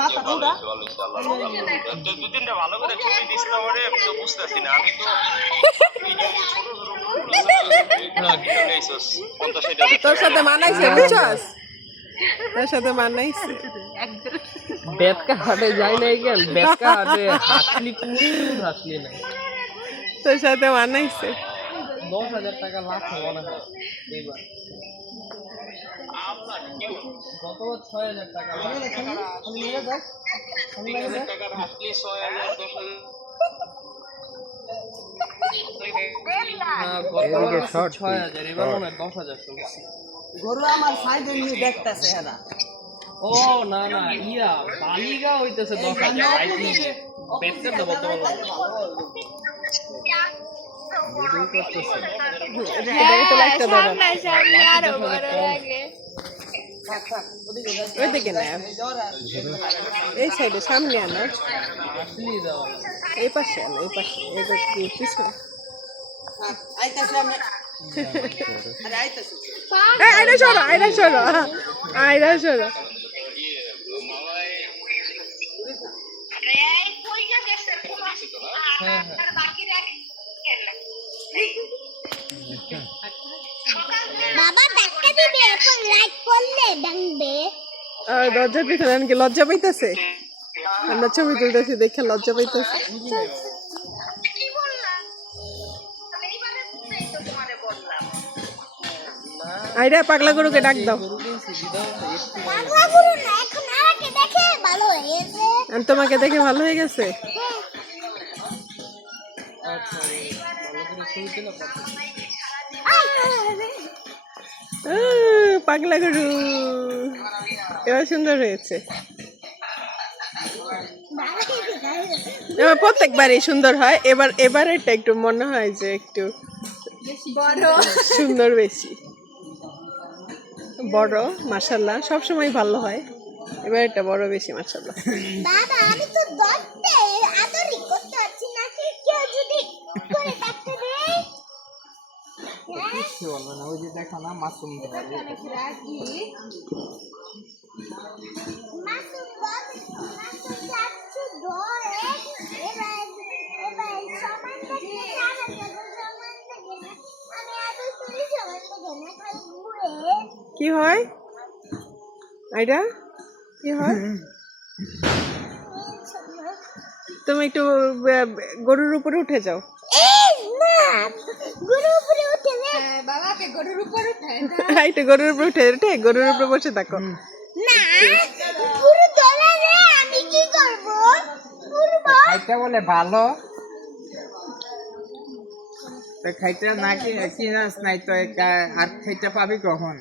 মাথা দুটা দু তিনটা ভালো করে ছবি দিস না ওরে আমি তো বুঝতেছি না আমি তো তোর সাথে মানাইছে বুঝছস তোর সাথে মানাইছে বেতকা হাটে যাই নাই কেন বেতকা হাটে হাসলি হাসলি না তোর সাথে মানাইছে 10,000 টাকা লাখ মনে হয় এইবার গতবার 6,000 টাকা গরু আমার সাইডে নিয়ে দেখতেছে এরা ও না না ইয়া বালিগা হইতেছে 10,000 আই থিংক বেতকা তো বলতে পারবো ওইদিকে না এই সাইডে সামনে আনো এই পাশে আনো এই পাশে এটা কি পিছনে আইতাছে আমি আরে আইতাছে আইরা সরো আইরা সরো আইরা সরো বাবা ধাক্কা দিবে এখন লাইক করলে ভাঙবে দরজার পিছনে কি লজ্জা পাইতেছে আমরা ছবি তুলতেছি দেখে লজ্জা পাইতেছে কি বললাম আমি এইভাবে বুঝাই তো তোমারে বললাম আইরা পাগলা গরুকে ডাক দাও পাগলা গুরু না এখন আমাকে দেখে ভালো হয়েছে আর তোমাকে দেখে ভালো হয়ে গেছে পাগলা গরু এবার সুন্দর হয়েছে এবার প্রত্যেকবারই সুন্দর হয় এবার এটা একটু মনে হয় যে একটু সুন্দর বেশি বড় মাশাআল্লাহ সবসময় ভালো হয় এবার এটা বড় বেশি মাশাআল্লাহ বাবা আমি তো ধরতে আদরই করতে পারছি না কেউ যদি করে ডাকতে দেয় কিছু বলবো না ওই যে দেখো না মাসুম মাসুম যাচ্ছে ধরে এবার সমান দেখে সমান দেখে না আমি এত চুরি সমান দেখে না খালি ঘুরে কি হয় আইডা কি হয় তুমি একটু গরুর উপরে উঠে যাও গরুর উপরে উঠে একটু গরুর উপরে উঠে গরুর উপরে বসে থাকো না পুরো দলা রে আমি কি করব পুরো খাইতে বলে ভালো তো খাইতে না কি নাস নাই তো আর খাইতে পাবি কখন